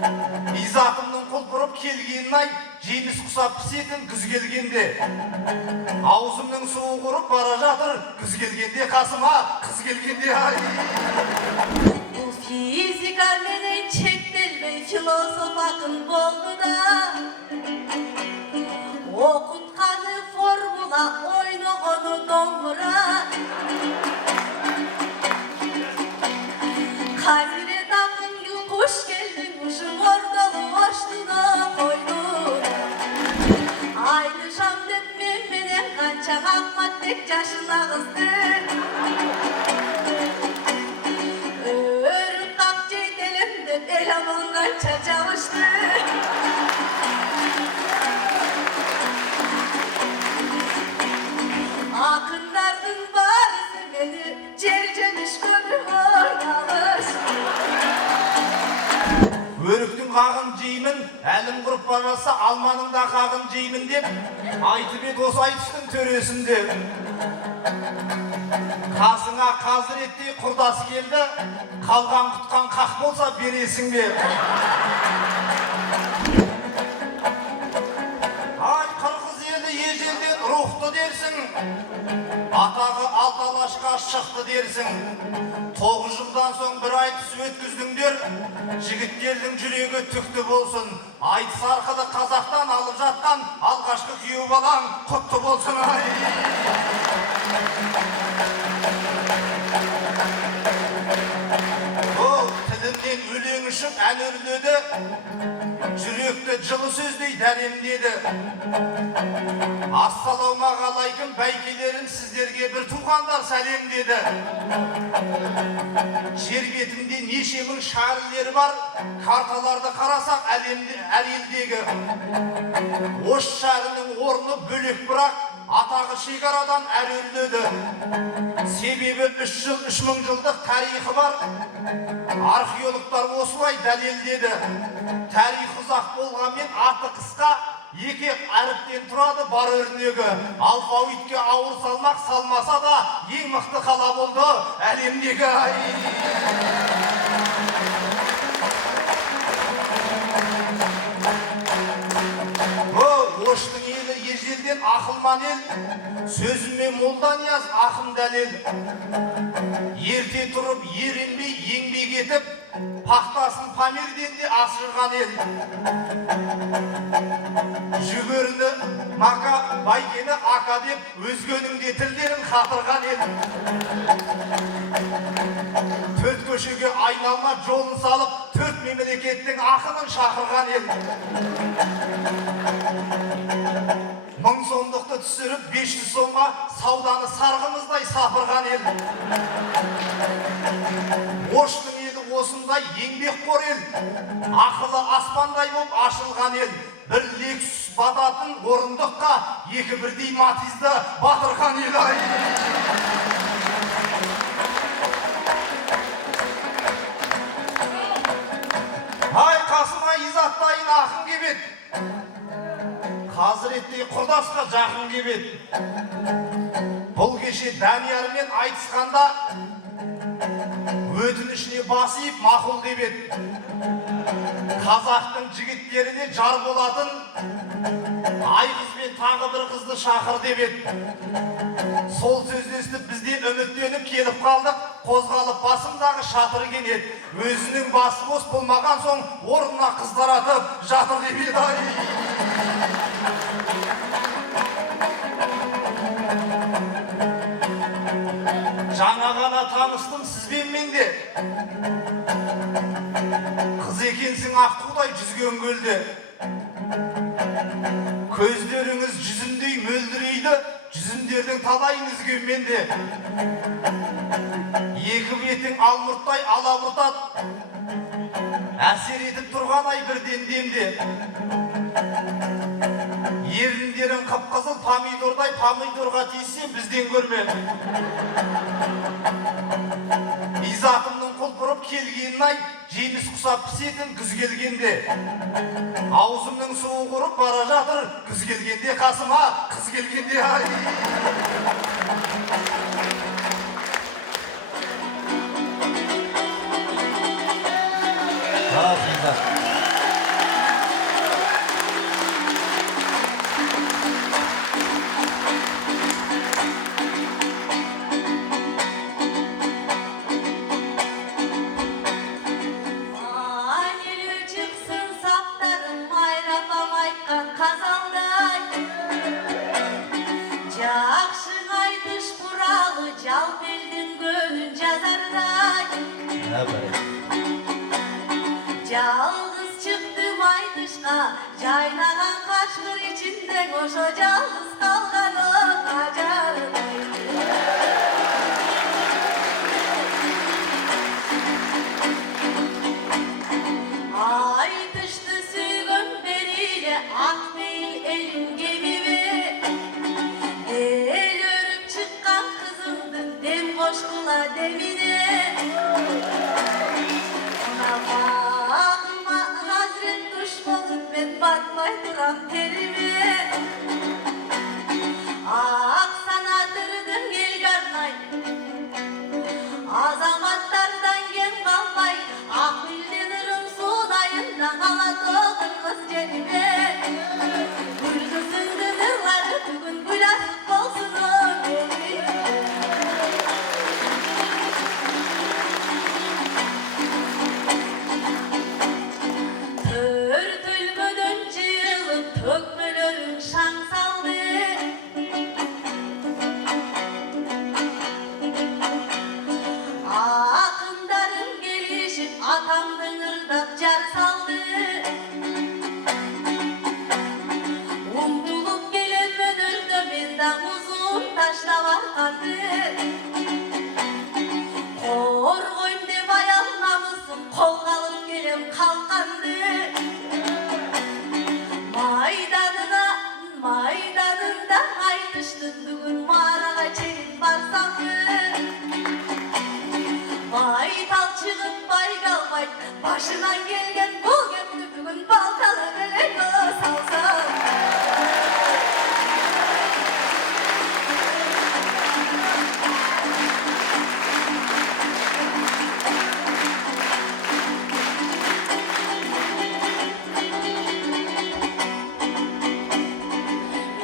Изатымның құлпырып келгенін ай, жеміс құсап пісетін күз келгенде. Аузымның суы құрып бара жатыр, күз келгенде қасыма, қыз келгенде ай. Bu fizika menen çektilmey filosof akın boldu da okutkanı formula oynogonu dombura Haziret akın gül kuş geldin kuşun ordalı açtı da koydu Aydı şam dep menen kança kalmat tek yaşına kızdı Elamanlar çaçamıştı Akınlardın barısı beni cercemiş görür oynalır Өріктің қағын жеймін, әлім құрып бараса алманың да қағын жеймін деп, айтып еді осы айтыстың төресінде. Қасыңа қазіреттей құрдас келді, қалған құтқан қақ болса бересің бе. Ай, қырғыз елі ежелден рухты дерсің, атағы алталашқа шықты дерсің. 9 жылдан соң бір айтыс өткіздіңдер, жігіттердің жүрегі түкті болсын. Айтыс арқылы қазақтан алып жатқан алғашқы күйеу балаң құтты болсын. Ол тілімнен өлең ұшып ән өрледі, жүректі жылы сөздей дәремдеді. Ассалаумағалайкум бәйкелерім, сіздерге бір туғандар сәлем деді. Жер бетінде неше мың шәһәрлер бар, карталарды қарасақ әлемде әр елдегі. Ош шәрінің орны бөлек, бірақ атағы шекарадан әр өрледі. Себебі 3000 жылдық тарихы бар. Археологтар осылай дәлелдеді. Тарих ұзақ болғанмен аты қысқа, екі әріптен тұрады бар өрнегі. Алфавитке ауыр салмақ салмаса да ең мықты қала болды әлемдегі. Оштың елі ежелден ақылман ел, сөзімен молдан яз ақым дәлел. Ерте тұрып еренбей еңбек етіп, пақтасын Памирден де асырған ел. Жүгеріні мака, байкені ака деп, өзгенің де тілдерін қатырған ел. Төрт көшеге айналма жолын салып, 4 мемлекеттің ақынын шақырған ел. 1000 сомдықты түсіріп 500 сомға сауданы сарғымыздай сапырған ел. Оштың елі осындай еңбекқор ел, ақылы аспандай боп ашылған ел. Бір Лексус бататын орындыққа, екі бірдей Матизді батырған ел. Ай, қасыма изаттайын ақын кебет, қазіреттей құрдасқа жақын кебет. Бұл кеше Даниярмен айтысқанда өтінішіне басып мақұл дебет. Қазақтың жігіттеріне жар болатын ай қызбен тағы бір қызды шақыр дебет. Сол сөздестіп бізде үміттеніп келіп қалдық, қозғалып басымдағы шатыр кенет. Өзінің басы бос болмаған соң орнына қыздар атып жатыр дебет. Жаңа ғана таныстым сізбен менде, қыз екенсің аққудай жүзген көлде. Көздеріңіз жүзіндей мөлдірейді, жүзіндердің талайын үзген менде. Екі бетің алмұрттай алабұртат, әсер етіп тұрған ай бірден демде. Еріндерің қып-қызыл помидордай, помидорға тисе бізден көрме. Изатымның құлпырып келгенін ай, жеміс құсап пісетін күз келгенде. Аузымның суы құрып бара жатыр, күз келгенде қасыма, қыз келгенде ай. Bravo, Yalnız çıktım ay dışka, yaylanan kaşkır içinde koşa yalnız kalkanın acarındaydı. Ay düştü suyun beriyle, ah değil elin gemimi. El örüp çıkan kızımdın, dem koşkula demine. Ona bakma hazret düşmanım, ben batmay duram terimi. Ah sana dırdın gel garnay, azamatlardan gen kalmay. Ah bildiririm suudayından aladığınız cenime. Gül kızın gönülleri bugün gül açık olsun o benim. Törtülmeden cıyılıp tökmelerin şan saldı. Akındarın gelişip atamdın ırdak car saldı. Umtulup gelen önünde benden uzun taşla varkandı. Kor koyumde bayan namusun kol kalıp gelem kalkandı. Maidanında ay düştün bugün mağaraga çekin barsandı. Vay talçığın bay kalmay, başından gelgen bu gömdü bugün baltalı belen o salsam.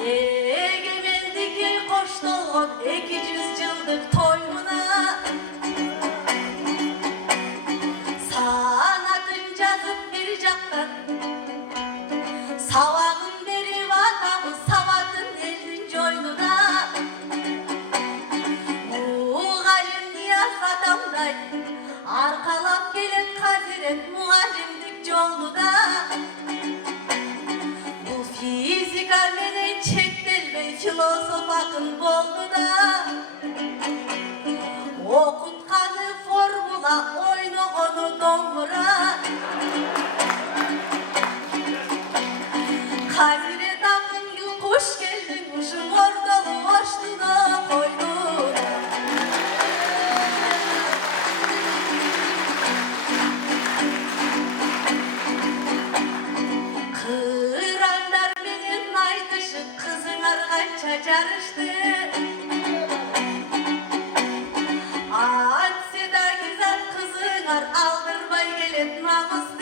Egemendiki koştuğun 200 yıllık toymuna. Sanatın cazıp bir caktan, savağın beri vatamı savatın elin coynuna. Muğalim niyaz adamday, arkalap gelen kaziret muğalimdik yolda. Bu fizika menen çektirmey filosof akın boldu da. Okutkanı formula oyunu onu dombura. Kaziret akın yıl kuş geldin kuşun ordalı hoştu da koydu. Kıranlar benim ay dışı kızın argaça carıştı. Atsida güzel kızınar aldırmay gelet namuslu.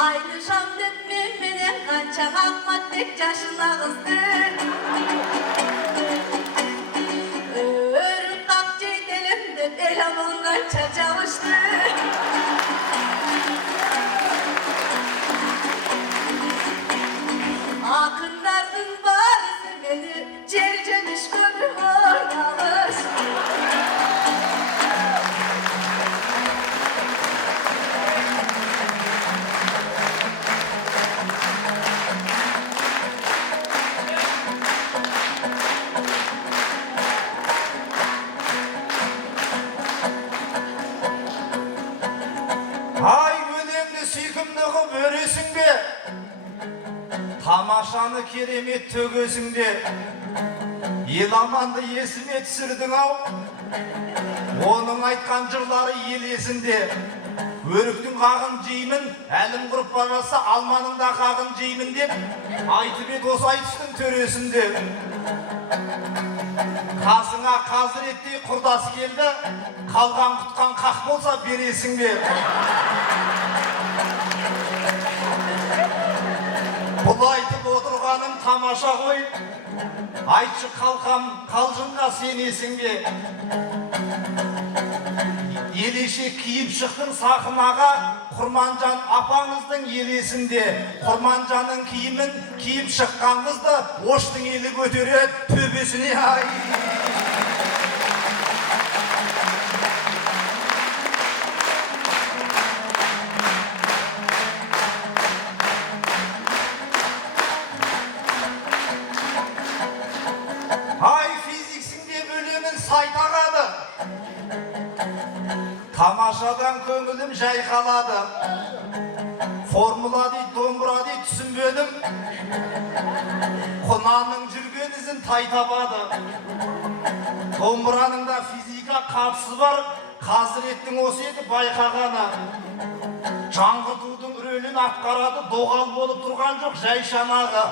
Aynı şam dökmem menen kança kalmat tek yaşına kızdı. Örüp kapçayı delimde elamın kança çalıştı. Akınlardın barısı beni cercemiş görür oynamış. Ay önemli sүйкімдігі бөресің бе? Тамашаны керемет төгесің бе? Еламанды есіме түсірдің ау. Оның айтқан жырлары ел есінде. Өріктің қағын жеймін, әлім құрып бараса алманың да қағын жеймін деп айтып еді осы айтыстың төресінде. Қасыңа қазіреттей құрдасы келді, қалған құтқан қақ болса бересің бе? Бұл айтып отырғаным тамаша ғой, айтшы қалқам қалжыңға сенесің бе? Елеше киіп шықтың сахнаға, Құрманжан апаңыздың елесінде. Құрманжанның киімін киіп шыққан қызды оштың елі көтереді төбесіне. Ай! çayqaladı. Formula deydi, dombura deydi, түсінбедім. Құнанның жүрген ізін тай табады. Домбыраның да физика қатысы бар, Қазіреттің осы еді байқағаны. Жаңғыртудың рөлін атқарады, доғал болып тұрған жоқ жай шанағы.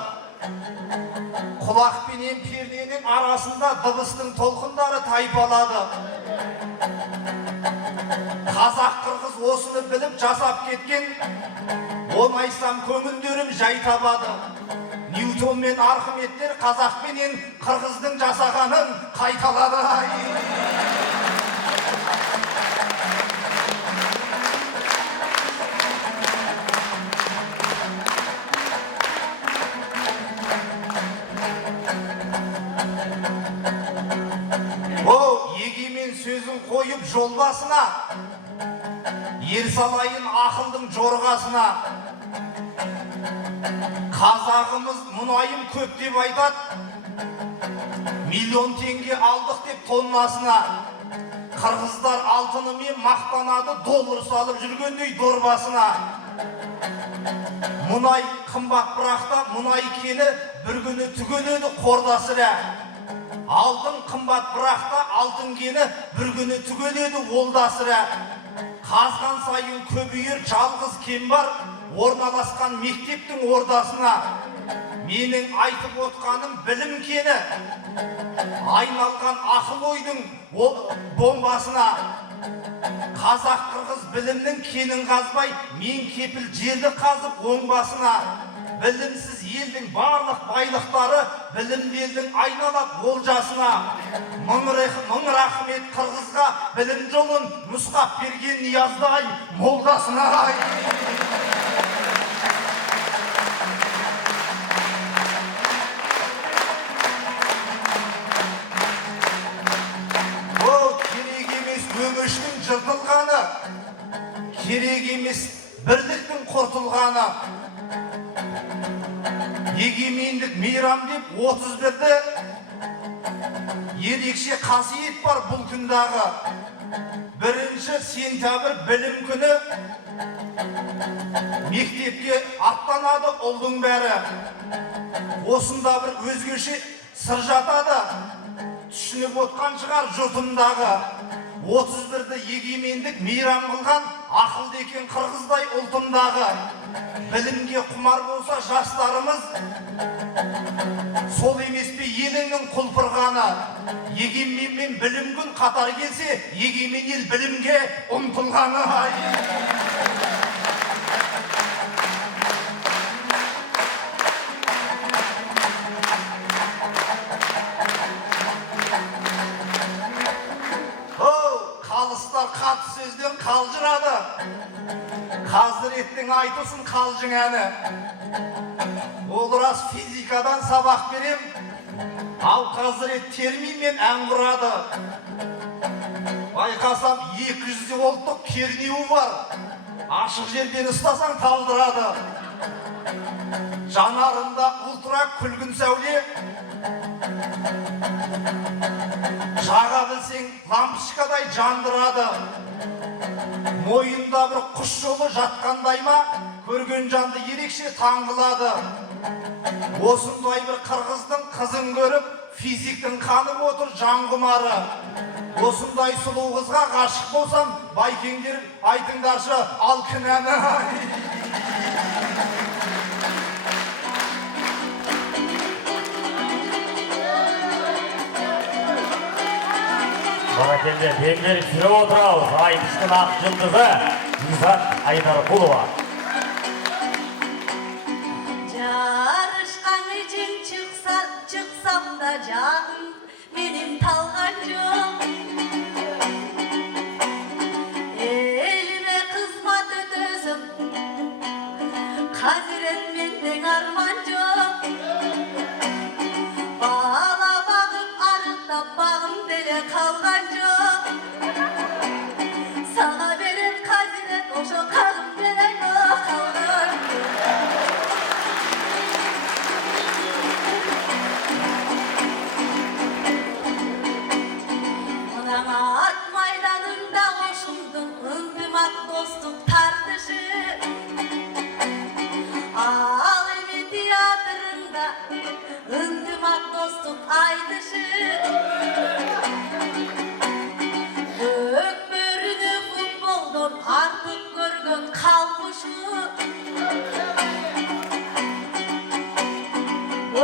Құлақ пенен перденің арасында дыбыстың толқындары тайпалады. Қазақ қырғыз осыны біліп жасап кеткен, оңайсам көңілдерім жай табады. Ньютон мен Архимедтер қазақ пенен қырғыздың жасағанын қайталады. Егемен сөзін қойып жол басына, ер салайын ақылдың жорғасына. Қазағымыз мұнайым көп деп айтады, миллион теңге алдық деп тоннасына. Қырғыздар алтынымен мақтанады, доллар салып жүргендей дорбасына. Мұнай қымбат бірақта, мұнай кені бір күні түгенеді қордасыра. Алтын қымбат бірақта, алтын кені бір күні түгенеді олдасыра. Қазған сайын көбейер жалғыз кен бар, орналасқан мектептің ордасына. Менің айтып отқаным білім кені, айналған ақыл ойдың бомбасына. Қазақ қырғыз білімнің кенін қазбай, мен кепіл жерді қазып оңбасына. Білімсіз елдің барлық байлықтары білімді елдің айналап олжасына. Мың рахмет қырғызға білім жолын нұсқап берген Нияздай молдасына. Керек емес өңештің жыртылғаны, керек емес бірліктің құртылғаны. Егемендік мейрам деп 31-ді ерекше қасиет бар бұл күндағы. 1 сентябрь білім күні, мектепке аттанады ұлдың бәрі. Осында бір өзгеше сыр жатады, түсініп отқан шығар жұртымдағы. 31-ді егемендік мейрам қылған ақылды екен қырғыздай ұлтымдағы. Білімге құмар болса жастарымыз, сол емес пе еліңнің құлпырғаны. Егемен мен білім күн қатар келсе, егемен ел білімге ұмтылғаны. Қалыстар қатты сөзден қалжырады, Қазіреттің айтысын қалжың әні. Ол рас физикадан сабақ берем, ал Қазірет терминмен ән құрады. Байқасам 200 волттық кернеуі бар, ашық жерден ұстасаң талдырады. Жанарында ультра күлгін сәуле, жаға білсең лампышкадай жандырады. Мойында бір құс жолы жатқандай ма, көрген жанды ерекше таңғылады. Осындай бір қырғыздың қызын көріп, физиктің қанып отыр жан құмары. Осындай сұлу қызға ғашық болсам, байкеңдер айтыңдаршы, ал кінәні. Баракелде демдер сүріп отырауыз айтыштың ақ жылдызы Гүлзат Айдарқұлова. Жарышқан için çıksam da canım benim talған жоқ. Elime kızmat ödözüm, Қазірет менден арман жоқ. Бала бағып арықтап бағым деле қалған жоқ. Саға берем Қазірет ошо қағым деле қалған жоқ.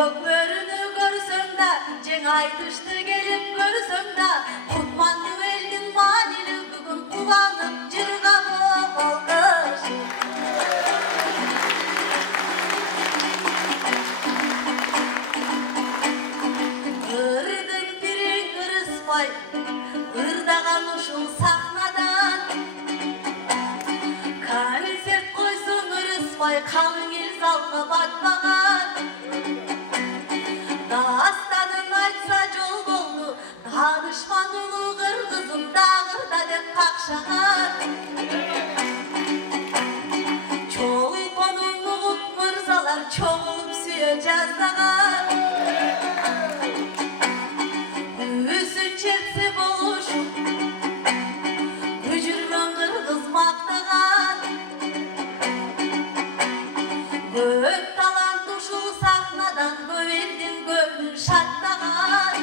Ökbörünü görsöň da, jeň aýdyşdy gelip görsöň da, Kutmandy eldiň manili bugün kulanyp jırgap aldyş. Ырдың бириň ырыспай, ырдаган ушул сахнадан. Концерт койсоň ырыспай, kalın el залга батпаган. Dastanın aytsa jol boldu, danışman ulu kırgızım dağırda dep kakşagan. Çolponun uğut mırzalar çoğulup süye jazdagan. Üsün çertse boluşup, güjürmen kırgız maktagan. Göp talant uşul sahnadan göveldin gönlün şattagan.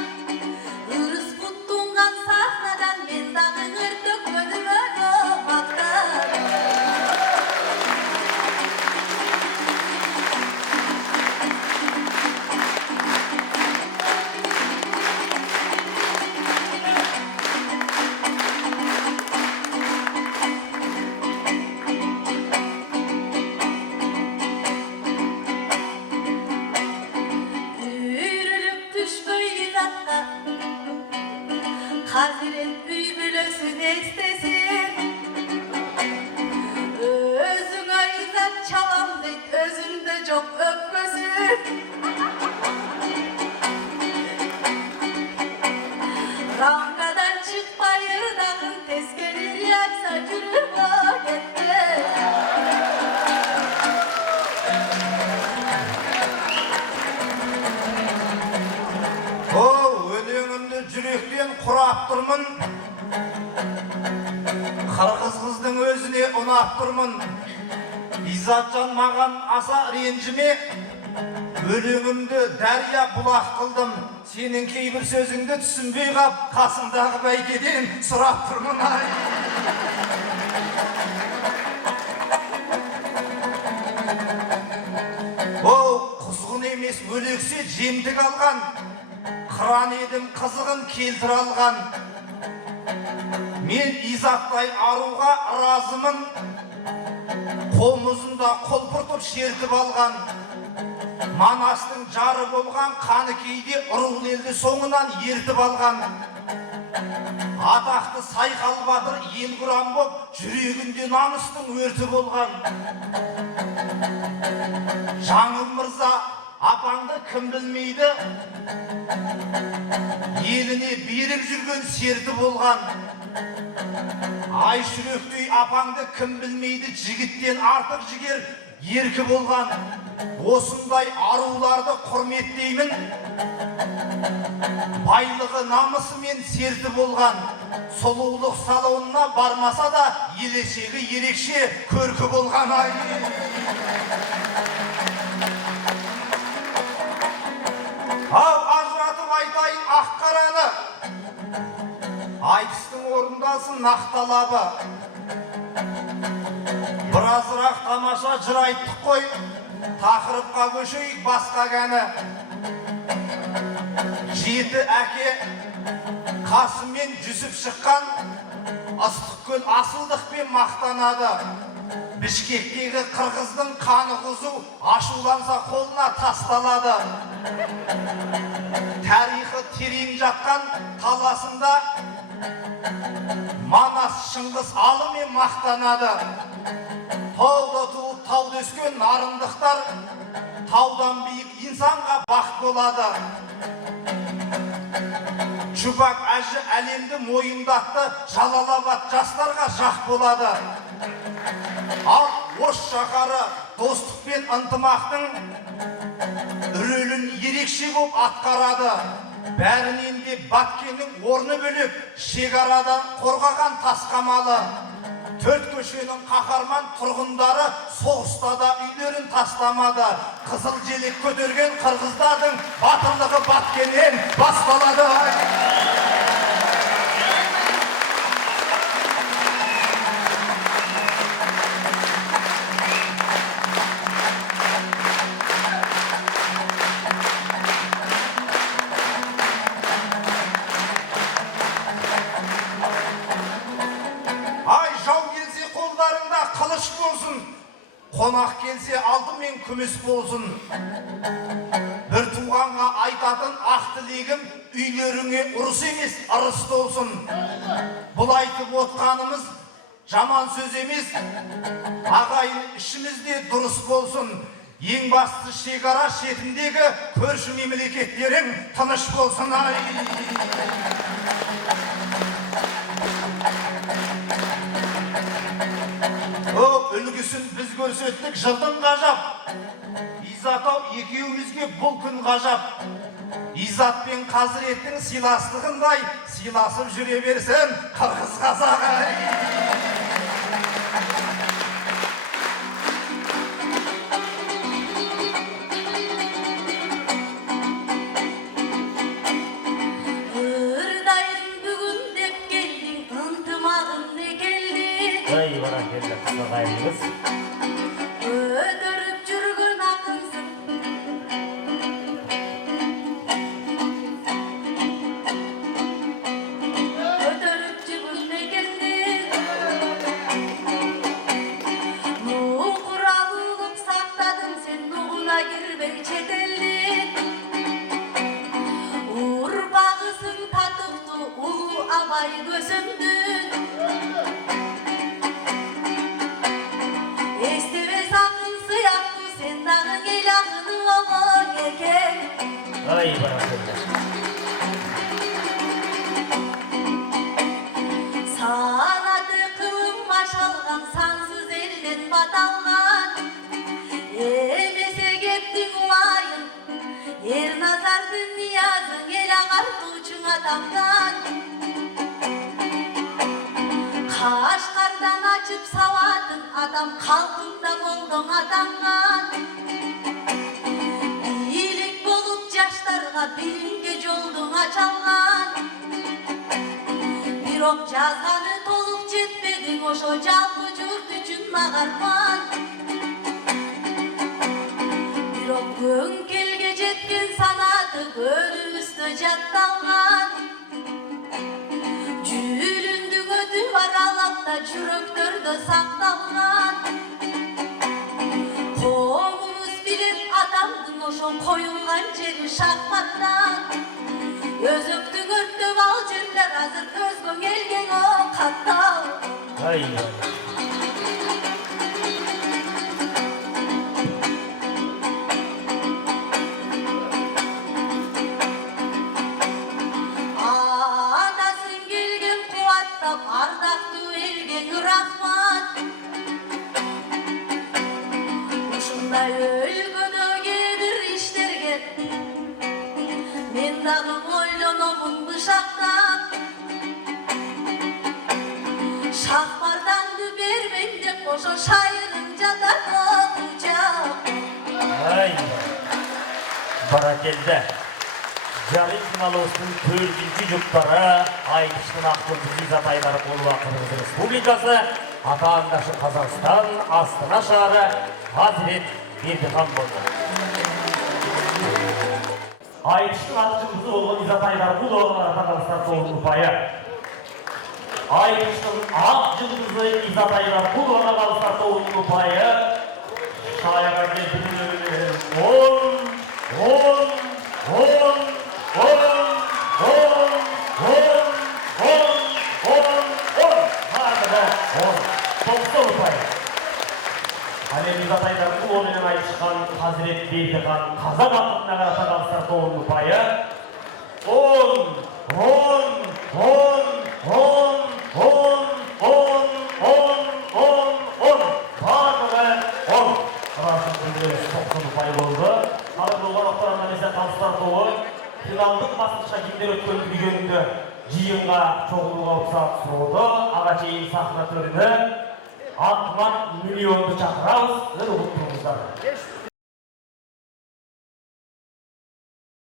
Irıs kuttungan sahnadan men dagı ır tökmönüme gömaktan. Üyrülüp düşmöy izatqa, Haziret büybülösün estesin. Özüňe izat çalam deyt, özünde jok öpmösün. Rangadan çıkpay ırdagın teskerir ýaksa jürüme getdi. O öleğimde yürekten kuraptırmın. Kırgız kızdyň özüne unaptırmın. İzatcan magan asa renjime. Öleğimde derya bulak kıldım. Senin keýbir sözüňde düşünbey kap, kasyndaky beýkeden suraptırmın ay. O kuzgun emes bölekse jemdik algan. Kıran edim kızıgın keltir algan. Men izatтай aruga razımın. Kolmuzunda kolpurtup şertip algan. Manastың jары bolgan Kanykeydi urul eldi soňundan yertip algan. Atakty Saýkal Batyr el kuran bop jüreginde namystyň örtü bolgan. Жаңыл Myrza apaňdy kim bilmeydi. Eline berip жүрgön serti bolgan. Ay sürektöy apaňdy kim bilmeydi, jigitden artyk jiger erki bolgan. Osunday arulardy hurmetleymin. Baylygy namysy men serti bolgan. Soluwluk salonuna barmasa da eleşegi erekşe körkü bolgan ay. Av ajratıp aytayın akkarany. Aytystyň orundasın naktalabı. Birazırak tamaşa jır ayttyk koy. Takırıpka köşeyik baska gany. Jeti äke Kasım men Jusuf çykkan. Ystıkköl asıldıkpen maktanady. Bişkekteki Kırgızdyň kany kuzu aşulansa koluna tastalady. Tarihi tereň jatkan talasında Manas Şıngız alımen maktanady. Tawda tuğup tawda ösken narındıklar tawdan büyük insanga bakt bolady. Çubak ajı alemdi moyundatty, Jalalabad jaslarga jak bolady. Al Oş şahary dostluk ben ынтымактын rölün erekşe bop atkarady. Bärinden de Batkeniň orny bölüp şegaradan korgagan taskamaly. Tört köşenin kaharman turgundary soğusta da üýlerin taslamady. Kızıl jelek kötergen kırgızlardyň batyrlygy Batkenden bastalady. Қонақ келсе алтын мен күміс болсын. Bir туғанға айтатын ақ тілегім, үйлеріңе ұрыс емес, ырыс болсын. Бұл айтып отқанымыз жаман сөз емес, ағайын ішімізде дұрыс болсын. Ең басты шекара шетіндегі көрші мемлекеттерің тыныш болсын. Үлгісін біз көрсеттік жылдың ғажап. Изатау екеумізге бұл күн ғажап. Изат пен қазіреттің сыйластығындай сыйласып жүре берсін қырғыз қазағы. Ödürüp жүргün ақынсың. Ödürüp жүргün мекендің. Нұқыралылық сақтадың сен, нұғына кірбей шетелдің. Ұрпағысың татықты ұлы абай көсімдің. Ay barakalla. Sanatı kılınma şalgan, sansız elden batalgan. Emese geptin ulayın, er nazardın niyazın, el ağartuçun adamdan. Kaşkardan açıp savatın, adam kalkında oldun adamdan. Biringe joldun açalgan. Bir ok жазғаны толық жетпедің, ошо жалпы жұрт үшін мағарман. Bir ok көңкелге жеткен санаты көзүбүздө жатталган. Жүлүндү өтүп аралапта жүрөктөрдө сакталган. Коңубуз билет адамдын ошо коюлган жери шахматтан. Өзөктү өрттөп ал жерлер азыр көзгө келген о каттал. Атасын келген кубаттап, ардактуу элге рахмат. Ушундай өлкөдөгү бир иштерге мен дагы ойлономун бышактап. Шахмарданды бербейм деп ошо шайырын жатат окуучак. Barakalla. Жарым финалыбыздын 4-cü жұптары айтыштын ақтырды Изат Айдар Кулова Кыргыз Республикасы, атаандашы Қазақстан, Астана шаары Азирет Бердихан болды. Айтыштын ақтырды болған Изат Айдар Кулова Қазақстан тоғыз ұпайы. Айтыштын ақ жылдызы Изат Айдар Кулова Қазақстан тоғыз ұпайы. Шаяға келтірілері 90 ұпай. Изат Айдар Куловамен айтышқан Қазірет Бердихан қазақ атына қарата Қазақстан 9 ұпайы. 10. Финалдық басқышқа кімдер өткенді бүгінді жиынға чоғылуға ұқсат сұруды, аға чейін сахна төріні 60 миллионды шақырамыз, ұлттығымыздар.